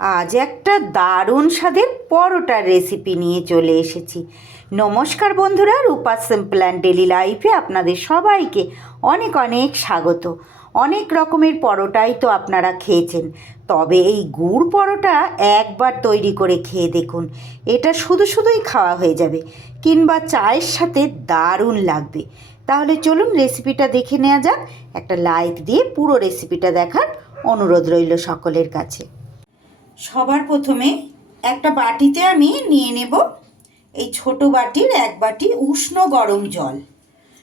আজ একটা দারুণ স্বাদের পরোটার রেসিপি নিয়ে চলে এসেছি। নমস্কার বন্ধুরা, রূপা সিম্পল অ্যান্ড ডেলি লাইফে আপনাদের সবাইকে অনেক অনেক স্বাগত। অনেক রকমের পরোটাই তো আপনারা খেয়েছেন, তবে এই গুড় পরোটা একবার তৈরি করে খেয়ে দেখুন, এটা শুধু শুধুই খাওয়া হয়ে যাবে, কিংবা চায়ের সাথে দারুণ লাগবে। তাহলে চলুন রেসিপিটা দেখে নেওয়া যাক, একটা লাইক দিয়ে পুরো রেসিপিটা দেখার অনুরোধ রইল সকলের কাছে। সবার প্রথমে একটা বাটিতে আমি নিয়ে নেব এই ছোট বাটির এক বাটি উষ্ণ গরম জল।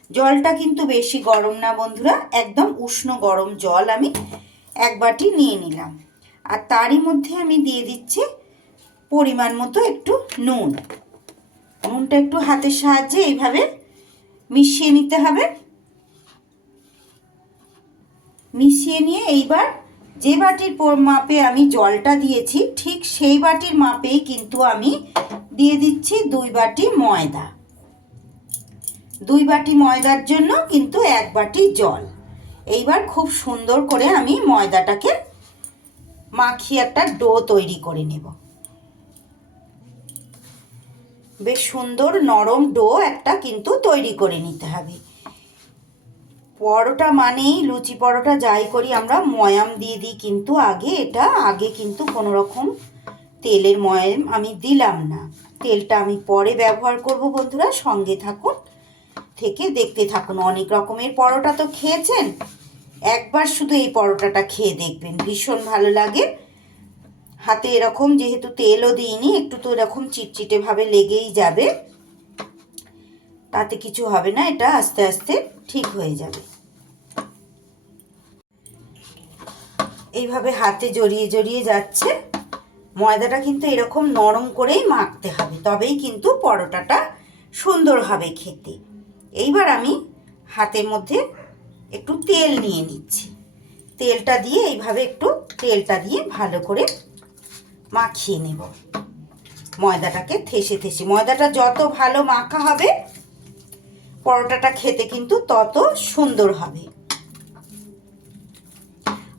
জলটা কিন্তু বেশি গরম না বন্ধুরা, একদম উষ্ণ গরম জল আমি এক বাটি নিয়ে নিলাম। আর তারই মধ্যে আমি দিয়ে দিচ্ছি পরিমাণ মতো একটু নুন। নুনটা একটু হাতের সাহায্যে এইভাবে মিশিয়ে নিতে হবে। মিশিয়ে নিয়ে এইবার যে বাটির মাপে আমি জলটা দিয়েছি, ঠিক সেই বাটির মাপেই কিন্তু আমি দিয়ে দিচ্ছি দুই বাটি ময়দা। দুই বাটি ময়দার জন্য কিন্তু এক বাটি জল। এইবার খুব সুন্দর করে আমি ময়দাটাকে মাখিয়ে একটা ডো তৈরি করে নেব। বেশ সুন্দর নরম ডো একটা কিন্তু তৈরি করে নিতে হবে। পরোটা মানেই লুচি পরোটা, যাই করি আমরা, ময়াম দিয়ে দিই কিন্তু আগে, এটা আগে কিন্তু কোনো রকম তেলের ময়াম আমি দিলাম না। তেলটা আমি পরে ব্যবহার করব বন্ধুরা, সঙ্গে থাকুন, থেকে দেখতে থাকুন। অনেক রকমের পরোটা তো খেয়েছেন, একবার শুধু এই পরোটাটা খেয়ে দেখবেন, ভীষণ ভালো লাগে। হাতে এরকম যেহেতু তেলও দিইনি, একটু তো এরকম চিটচিটেভাবে লেগেই যাবে। তাতে কিছু হবে না, এটা আস্তে আস্তে ঠিক হয়ে যাবে। এইভাবে হাতে জড়িয়ে জড়িয়ে যাচ্ছে। ময়দাটা কিন্তু এরকম নরম করেই মাখতে হবে, তবেই কিন্তু পরোটাটা সুন্দর হবে খেতে। এইবার আমি হাতের মধ্যে একটু তেল নিয়ে নিচ্ছি। তেলটা দিয়ে এইভাবে একটু তেলটা দিয়ে ভালো করে মাখিয়ে নেব। ময়দাটাকে থেসে থেসে, ময়দাটা যত ভালো মাখা হবে পরোটাটা খেতে কিন্তু তত সুন্দর হবে।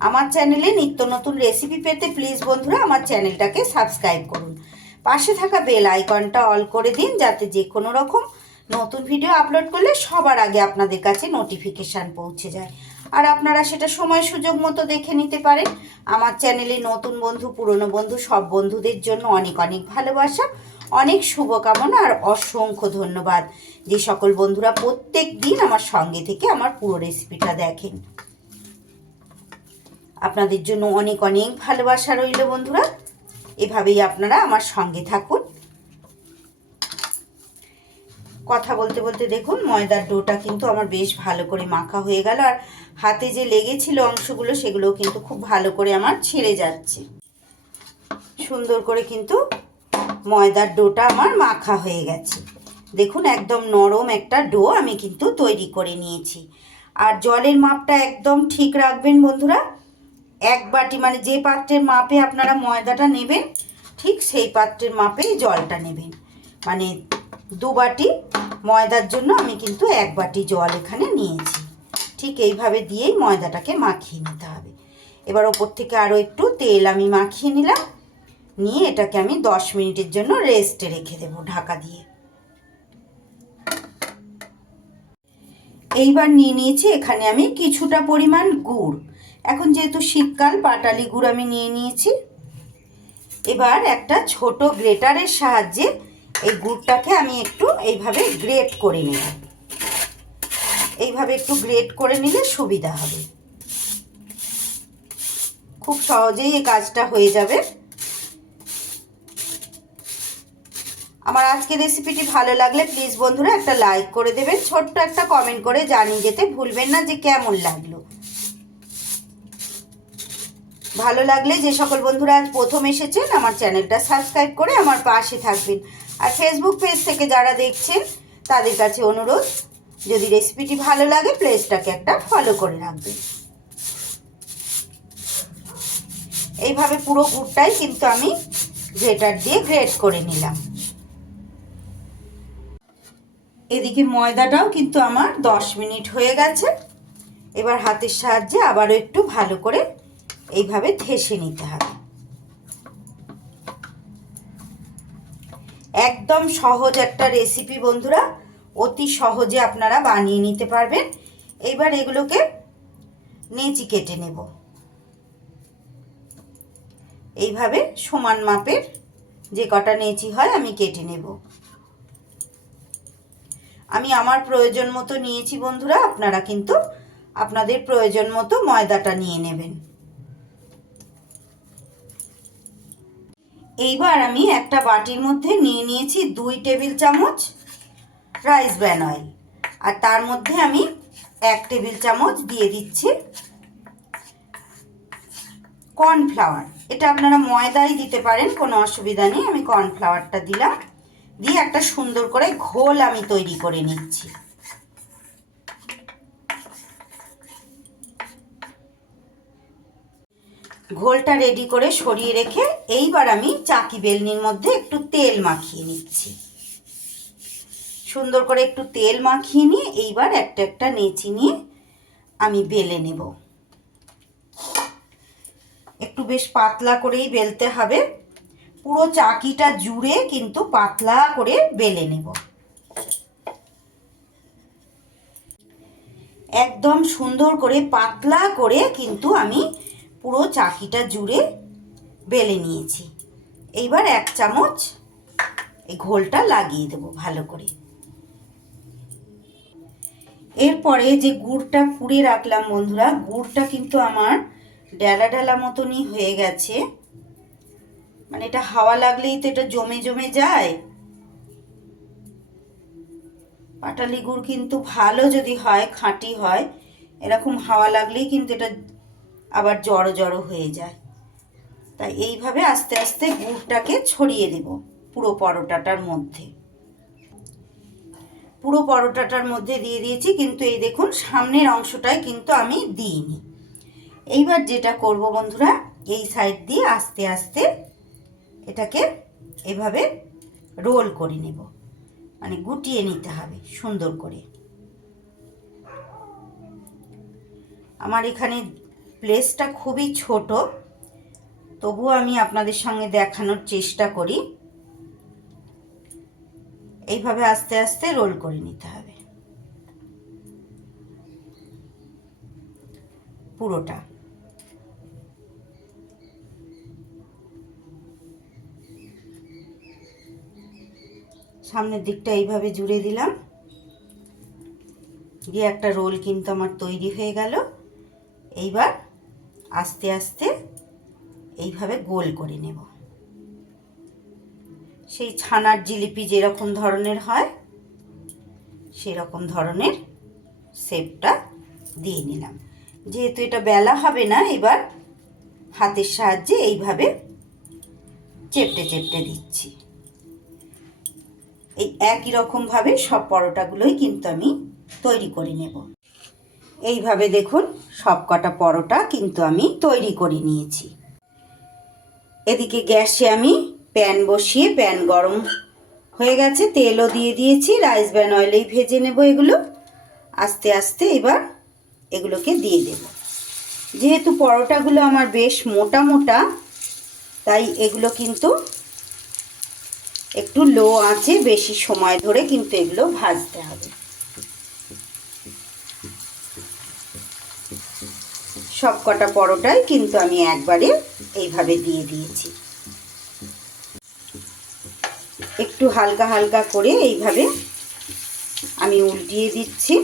আমার চ্যানেলে নিত্য নতুন রেসিপি পেতে প্লিজ বন্ধুরা আমার চ্যানেলটাকে সাবস্ক্রাইব করুন। পাশে থাকা বেল আইকনটা অল করে দিন যাতে যে কোনো রকম নতুন ভিডিও আপলোড করলে সবার আগে আপনাদের কাছে নোটিফিকেশান পৌঁছে যায়। আর আপনারা সেটা সময় সুযোগ মতো দেখে নিতে পারেন। আমার চ্যানেলে নতুন বন্ধু, পুরনো বন্ধু, সব বন্ধুদের জন্য অনেক অনেক ভালোবাসা। অনেক শুভকামনা আর অসংখ্য ধন্যবাদ। যে সকল বন্ধুরা প্রত্যেক দিন আমার সঙ্গে থেকে আমার পুরো রেসিপিটা দেখেন। আপনাদের জন্য অনেক অনেক ভালোবাসা রইল বন্ধুরা। এভাবেই আপনারা আমার সঙ্গে থাকুন। কথা বলতে বলতে দেখুন, ময়দার ডোটা কিন্তু আমার বেশ ভালো করে মাখা হয়ে গেল আর হাতে যে লেগেছিল অংশগুলো সেগুলোও কিন্তু খুব ভালো করে আমার ছেড়ে যাচ্ছে। সুন্দর করে কিন্তু ময়দার ডোটা আমার মাখা হয়ে গেছে। দেখুন, একদম নরম একটা ডো আমি কিন্তু তৈরি করে নিয়েছি। আর জলের মাপটা একদম ঠিক রাখবেন বন্ধুরা। এক বাটি মানে যে পাত্রের মাপে আপনারা ময়দাটা নেবেন, ঠিক সেই পাত্রের মাপেই জলটা নেবেন। মানে দু বাটি ময়দার জন্য আমি কিন্তু এক বাটি জল এখানে নিয়েছি। ঠিক এইভাবে দিয়েই ময়দাটাকে মাখিয়ে নিতে হবে। এবার ওপর থেকে আরও একটু তেল আমি মাখিয়ে নিলাম। নিয়ে এটাকে আমি দশ মিনিটের জন্য রেস্টে রেখে দেব ঢাকা দিয়ে। এইবার নিয়ে নিয়েছি এখানে আমি কিছুটা পরিমাণ গুড়। এখন যেহেতু শীতকাল, পাটালি গুড় আমি নিয়ে নিয়েছি। এবার একটা ছোট গ্রেটারের সাহায্যে এই গুড়টাকে আমি একটু এইভাবে গ্রেট করে নেব। এইভাবে একটু গ্রেট করে নিলে সুবিধা হবে। খুব সহজেই এই কাজটা হয়ে যাবে। আমার আজকে রেসিপিটি ভালো লাগলে প্লিজ বন্ধুরা একটা লাইক করে দেবেন। ছোট্ট একটা কমেন্ট করে জানিয়ে যেতে ভুলবেন না যে কেমন লাগল। ভালো লাগলে যে সকল বন্ধুরা আজ প্রথম এসেছেন, আমার চ্যানেলটা সাবস্ক্রাইব করে আমার পাশে থাকবেন। আর ফেসবুক পেজ থেকে যারা দেখছেন, তাদের কাছে অনুরোধ, যদি রেসিপিটি ভালো লাগে প্লেসটাকে একটা ফলো করে রাখবেন। এইভাবে পুরো গুড়টাই কিন্তু আমি গ্রেটার দিয়ে গ্রেট করে নিলাম। এদিকে ময়দাটাও কিন্তু আমার 10 মিনিট হয়ে গেছে। এবার হাতের সাহায্যে আবারও একটু ভালো করে এইভাবে ঠেসে নিতে হবে। একদম সহজ একটা রেসিপি বন্ধুরা, অতি সহজে আপনারা বানিয়ে নিতে পারবেন। এইবার এগুলোকে নেচি কেটে নেব। এইভাবে সমান মাপের যে কটা নেচি হয় আমি কেটে নেব। আমি আমার প্রয়োজন মতো নিয়েছি বন্ধুরা, আপনারা কিন্তু আপনাদের প্রয়োজন মতো ময়দাটা নিয়ে নেবেন। এইবার আমি একটা বাটির মধ্যে নিয়ে নিয়েছি দুই টেবিল চামচ রাইস ব্র্যান অয়েল। আর তার মধ্যে আমি এক টেবিল চামচ দিয়ে দিচ্ছি কর্নফ্লাওয়ার। এটা আপনারা ময়দাই দিতে পারেন, কোনো অসুবিধা নেই, আমি কর্নফ্লাওয়ারটা দিলাম। দিয়ে একটা সুন্দর করে ঘোল আমি তৈরি করে নিচ্ছি। ঘোলটা রেডি করে সরিয়ে রেখে এইবার আমি চাকি বেলনির মধ্যে একটু তেল মাখিয়ে নিচ্ছি। সুন্দর করে একটু তেল মাখিয়ে নিয়ে এইবার একটা একটা নেচি নিয়ে আমি বেলে নেব। একটু বেশ পাতলা করেই বেলতে হবে। পুরো চাকিটা জুড়ে কিন্তু পাতলা করে বেলে নেব। একদম সুন্দর করে পাতলা করে কিন্তু আমি পুরো চাকিটা জুড়ে বেলে নিয়েছি। এইবার এক চামচ এই ঘোলটা লাগিয়ে দেব ভালো করে। এরপরে যে গুড়টা পুড়ে রাখলাম বন্ধুরা, গুড়টা কিন্তু আমার ডেলা ডেলা মতনই হয়ে গেছে। মানে এটা হাওয়া লাগলেই তো এটা জমে জমে যায়। পাটালি গুড় কিন্তু ভালো যদি হয়, খাঁটি হয়, এরকম হাওয়া লাগলেই কিন্তু এটা আবার জড়ো জড়ো হয়ে যায়। তাই এইভাবে আস্তে আস্তে গুড়টাকে ছড়িয়ে দেব পুরো পরোটাটার মধ্যে। পুরো পরোটাটার মধ্যে দিয়ে দিয়েছি, কিন্তু এই দেখুন, সামনের অংশটায় কিন্তু আমি দিইনি। এইবার যেটা করব বন্ধুরা, এই সাইড দিয়ে আস্তে আস্তে এটাকে এভাবে রোল করে নেব। মানে গুটিয়ে নিতে হবে সুন্দর করে। আমার এখানে প্লেসটা খুবই ছোট, তবুও আমি আপনাদের সঙ্গে দেখানোর চেষ্টা করি। এইভাবে আস্তে আস্তে রোল করে নিতে হবে। পুরোটা। সামনের দিকটা এইভাবে জুড়ে দিলাম। দিয়ে একটা রোল কিন্তু আমার তৈরি হয়ে গেল। এইবার আস্তে আস্তে এইভাবে গোল করে নেব। সেই ছানার জিলিপি যেরকম ধরনের হয়, সেরকম ধরনের শেপটা দিয়ে নিলাম। যেহেতু এটা বেলা হবে না, এবার হাতের সাহায্যে এইভাবে চেপটে চেপটে দিচ্ছি। এই একই রকমভাবে সব পরোটাগুলোই কিন্তু আমি তৈরি করে নেব। এইভাবে দেখুন সব কটা পরোটা কিন্তু আমি তৈরি করে নিয়েছি। এদিকে গ্যাসে আমি প্যান বসিয়ে প্যান গরম হয়ে গেছে, তেলও দিয়ে দিয়েছি, রাইস ব্যান অয়েলেই ভেজে নেব এগুলো। আস্তে আস্তে এবার এগুলোকে দিয়ে দেব। যেহেতু পরোটাগুলো আমার বেশ মোটা মোটা, তাই এগুলো কিন্তু একটু লো আঁচে বেশি সময় ধরে কিন্তু এগুলো ভাজতে হবে। সব কটা পরোটাই কিন্তু আমি একবারে এইভাবে দিয়ে দিয়েছি। একটু হালকা হালকা করে এইভাবে আমি উল্টিয়ে দিচ্ছি।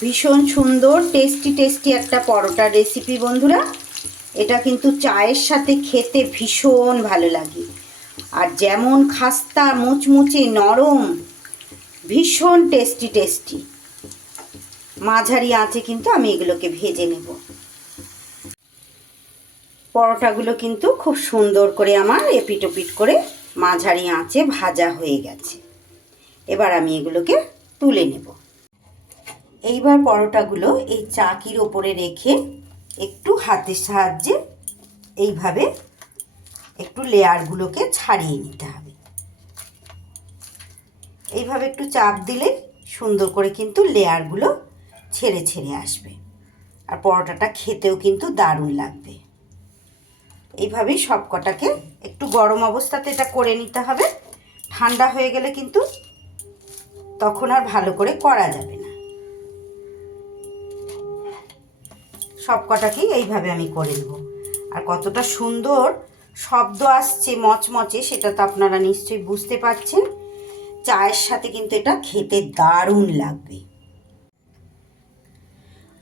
ভীষণ সুন্দর টেস্টি টেস্টি একটা পরোটার রেসিপি বন্ধুরা। এটা কিন্তু চায়ের সাথে খেতে ভীষণ ভালো লাগে। আর যেমন খাস্তা, মুচমুচে, নরম, ভীষণ টেস্টি টেস্টি মাঝারি আঁচে কিন্তু আমি এগুলোকে ভেজে নেব। পরোটাগুলো কিন্তু খুব সুন্দর করে আমার এপিট ওপিট করে মাঝারি আঁচে ভাজা হয়ে গেছে। এবার আমি এগুলোকে তুলে নেব। এইবার পরোটাগুলো এই চাকির ওপরে রেখে একটু হাতের সাহায্যে এইভাবে একটু লেয়ারগুলোকে ছাড়িয়ে নিতে হবে। এইভাবে একটু চাপ দিলে সুন্দর করে কিন্তু লেয়ারগুলো ছেড়ে ছেড়ে আসবে। আর পরোটাটা খেতেও কিন্তু দারুণ লাগবে। এইভাবেই সব কটাকে একটু গরম অবস্থাতে এটা করে নিতে হবে। ঠান্ডা হয়ে গেলে কিন্তু তখন আর ভালো করে করা যাবে সব কটাকেই এইভাবে আমি করে নেব। আর কতটা সুন্দর শব্দ আসছে মচমচে, সেটা তো আপনারা নিশ্চয়ই বুঝতে পারছেন। চায়ের সাথে কিন্তু এটা খেতে দারুণ লাগবে।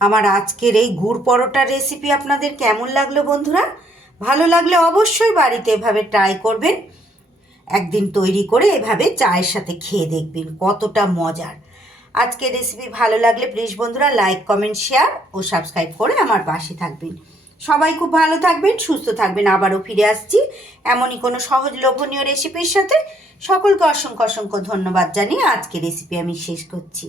আমার আজকের এই গুড় পরোটার রেসিপি আপনাদের কেমন লাগল বন্ধুরা? ভালো লাগলে অবশ্যই বাড়িতে এভাবে ট্রাই করবেন। একদিন তৈরি করে এভাবে চায়ের সাথে খেয়ে দেখবেন কতটা মজার। আজকের রেসিপি ভালো লাগলে প্লিজ বন্ধুরা লাইক কমেন্ট শেয়ার ও সাবস্ক্রাইব করে আমার পাশে থাকবেন। সবাই খুব ভালো থাকবেন, সুস্থ থাকবেন, আবারও ফিরে আসছি এমনই কোনো সহজ লোভনীয় রেসিপির সাথে। সকলকে অসংখ্য অসংখ্য ধন্যবাদ জানিয়ে আজকের রেসিপি আমি শেষ করছি।